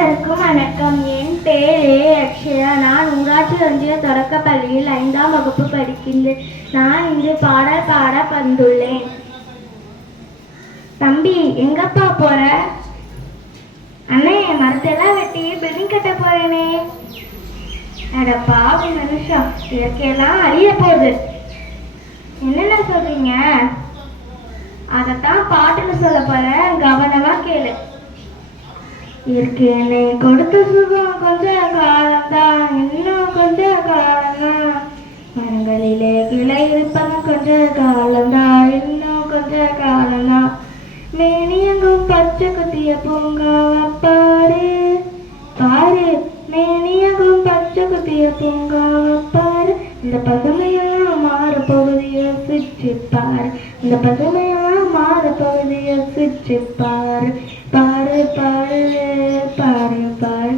அனைவருக்கும் வணக்கம். என் பேரே அக்ஷயா. நான் ஊராட்சி ஒன்றிய தொடக்கப்பள்ளியில் ஐந்தாம் வகுப்பு படிக்கின்றேன் நான் இங்கு பாடல் பாட வந்துள்ளேன். தம்பி எங்கப்பா போற? அண்ணே மரத்தெல்லாம் வெட்டி பில்டிங் கட்ட போறேனே. அட பாவி மனுஷா இயற்கையெல்லாம் அழிய போகுது. என்னென்ன சொல்றீங்க? அதைத்தான் பாட்டுன்னு சொல்ல போறேன். கவனமா கேளு. இயற்கை கொடுத்த சுகம் கொஞ்ச காலம்தான் இன்னும் கொஞ்ச காலம். மரங்களிலே கிளை இருப்பது கொஞ்ச காலம்தான் இன்னும் கொஞ்ச காலம்தான். மேனியங்கும் பச்சை குத்திய பூங்கா பாரு பாரு மேனியங்கும் பச்சை குத்திய பூங்காவை பாரு இந்த பசுமையெல்லாம் மாற பகுதியை சுற்றி பாரு இந்த பசுமையெல்லாம் மாற பகுதியை சுற்றி பாரு பாரு பாரு பாரு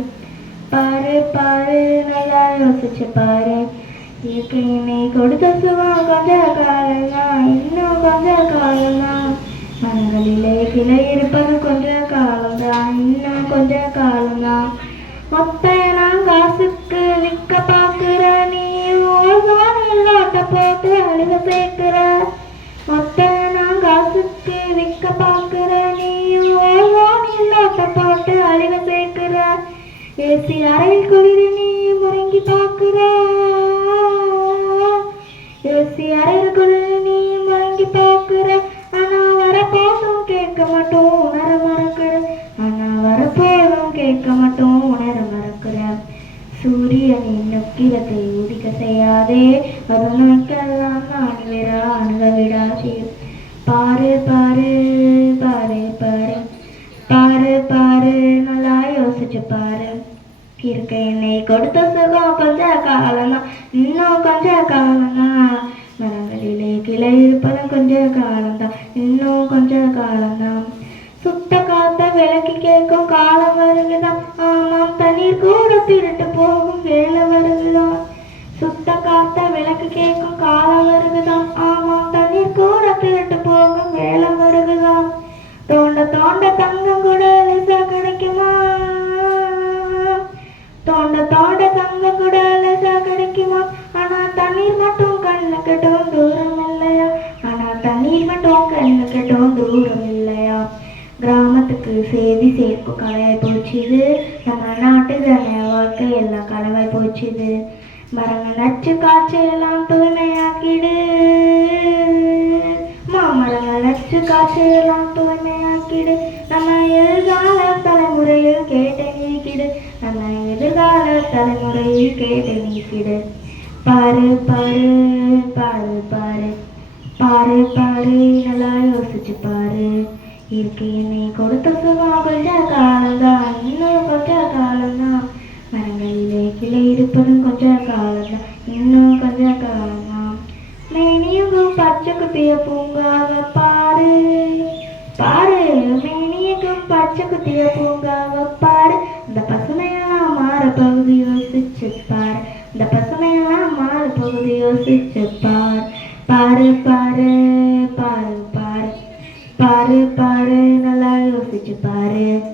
பாரு பாரு நல்லா யோசிச்சு பாரு. இயற்கை கொடுத்த சுகம் கொஞ்ச காலம்தான். இன்னும் கொஞ்ச காலம்தான். மனங்களிலே கிளை இருப்பது கொஞ்ச காலம்தான். இன்னும் கொஞ்ச காலம்தான். மொத்த நான் காசுக்கு விற்க பார்க்கிற நீ ஒரு போட்டு அழுக சேர்க்கிற. ஏசி அறையில் குளிர நீ முறங்கி பார்க்கிற ஏசி அறையில் குளிர நீ முறங்கி பார்க்கிற ஆனா வர போதும் கேட்க மாட்டோம் உணர மறக்கிற ஆனா வர போதும் கேட்க மாட்டோம் உணர மறக்கிற சூரியனின் நக்கிரத்தை உதிக்க செய்யாதே அது நாட்கெல்லாம் நான் வேற அணுக விடாதே. பாரு பாரு பாரு பாரு. பாரு பாரு நல்லா யோசிச்சு பாரு. இருக்க என்னை கொடுத்த சுகம் கொஞ்ச காலம்தான் இன்னும் கொஞ்ச காலம்தான் மரங்களிலே கிளை இருப்பதும் கொஞ்ச காலம்தான். இன்னும் கொஞ்ச காலம்தான் சுத்த காத்த விளக்கி கேட்கும் காலம் வருகுதான் ஆமாம் தண்ணீர் கூட திருட்டு போகும் வேலை வருகுதான் சுத்த காத்த விளக்கு கேட்கும் காலம் வருகுதான் ஆமாம் தண்ணீர் கூட திருட்டு போகும் வேலை வருகுதான் தோண்ட தோண்ட தங்க நாட்டுக்கு சேதி சேர்ப்பு கலையாய் போச்சுது. நம்ம நாட்டுக்கான வாழ்க்கை எல்லாம் கலவாய் போச்சுது. மரங்கள் நச்சு காய்ச்செல்லாம் தூய்மையாக்கிடு. மாமரங்கள் நச்சு காய்ச்செல்லாம் தூய்மையாக்கிடு. நம்ம எதிர்கால தலைமுறையில் கேட்டு நீக்கிடு. நம்ம எதிர்கால தலைமுறையில் கேட்டு நீக்கிடு. பாரு பாரு பாரு பாரு. பாரு பாரு நல்லா யோசிச்சு பாரு. இயற்கையினை என்னை கொடுத்த சுகம் கொஞ்ச காலம்தான் இன்னும் கொஞ்ச காலம்தான். மரங்களிலே கிளை இருப்பதும் கொஞ்ச காலம்தான். இன்னும் கொஞ்ச காலம்தான். மேனியங்கும் பச்சை குத்திய பூங்காவை பாரு பாரு மேனியங்கும் பச்சை குத்திய பூங்காவை பாரு இந்த பசுமையெல்லாம் மாற பகுதி யோசிச்சு பாரு. இந்த பசுமையெல்லாம் மாற பகுதி யோசிச்சு பார். பாரு பாரு பாரு பாரு. பாரு பாரு. யோசிச்சு பாரு நன்றி